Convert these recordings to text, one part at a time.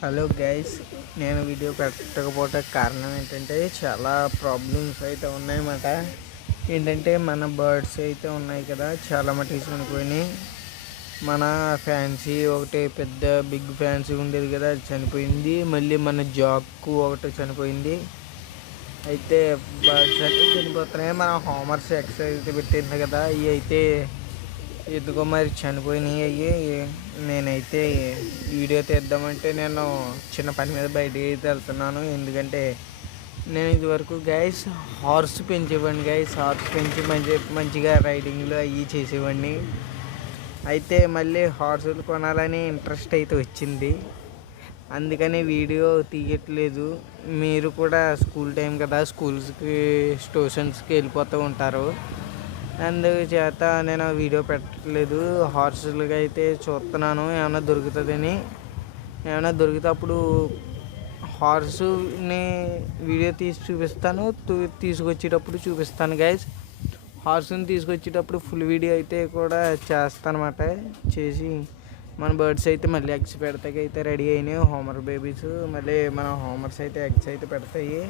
Hello guys, నేను video పెట్టకపోవడానికి కారణం ఏంటంటే చాలా ప్రాబ్లమ్స్ అయితే ఉన్నాయన్నమాట. ఏంటంటే మన బర్డ్స్ అయితే ఉన్నాయి కదా, చాలా మటుకు చనిపోయినాయి. మన ఫ్యాన్సీ ఒకటి పెద్ద బిగ్ ఫ్యాన్సీ ఉండేది కదా, అది చనిపోయింది. మళ్ళీ మన జాక్కు ఒకటి చనిపోయింది. అయితే బర్డ్స్ అయితే చనిపోతున్నాయి. మన హోమర్స్ ఎక్సర్సైజ్ అయితే పెట్టింది కదా, ఇవి అయితే ఎందుకో మరి చనిపోయినాయి. అయ్యి నేనైతే వీడియో తీద్దామంటే నేను చిన్న పని మీద బయటికి అయితే వెళ్తున్నాను. ఎందుకంటే నేను ఇదివరకు గైస్ హార్స్ పెంచేవాడిని. హార్స్ పెంచి మంచిగా రైడింగ్లు అవి చేసేవాడిని. అయితే మళ్ళీ హార్సులు కొనాలని ఇంట్రెస్ట్ అయితే వచ్చింది. అందుకని వీడియో తీయట్లేదు. మీరు కూడా స్కూల్ టైం కదా, స్కూల్స్కి ట్యూషన్స్కి వెళ్ళిపోతూ ఉంటారు. అందుచేత నేను వీడియో పెట్టట్లేదు. హార్సులుగా అయితే చూస్తున్నాను ఏమైనా దొరుకుతుందని. ఏమైనా దొరికితే అప్పుడు హార్సుని వీడియో తీసి చూపిస్తాను. తీసుకొచ్చేటప్పుడు చూపిస్తాను గైస్. హార్స్ని తీసుకొచ్చేటప్పుడు ఫుల్ వీడియో అయితే కూడా చేస్తాను అన్నమాట. చేసి మన బర్డ్స్ అయితే మళ్ళీ ఎగ్స్ పెడతాయి అయితే రెడీ అయినాయి. హోమర్ బేబీస్ మళ్ళీ మన హోమర్స్ అయితే ఎగ్స్ అయితే పెడతాయి.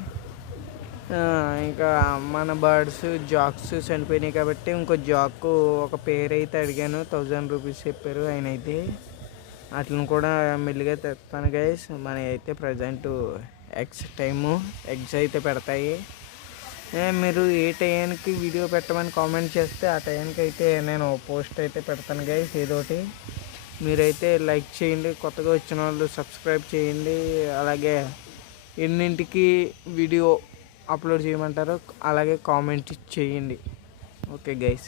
ఇంకా మన బర్డ్స్ జాక్స్ చనిపోయినాయి కాబట్టి ఇంకో జాక్ ఒక పేరు అయితే అడిగాను. 1000 రూపీస్ చెప్పారు ఆయన అయితే. వాటిని కూడా మెల్లిగా తెస్తాను గైస్. మన అయితే ప్రజెంట్ ఎగ్స్ అయితే పెడతాయి. మీరు ఏ టైంకి వీడియో పెట్టమని కామెంట్ చేస్తే ఆ టైంకి అయితే నేను పోస్ట్ అయితే పెడతాను గైస్. ఏదోటి మీరైతే లైక్ చేయండి, కొత్తగా వచ్చిన వాళ్ళు సబ్స్క్రైబ్ చేయండి. అలాగే ఎన్నింటికి వీడియో అప్లోడ్ చేయమంటారో అలాగే కామెంట్ చేయండి. Okay guys.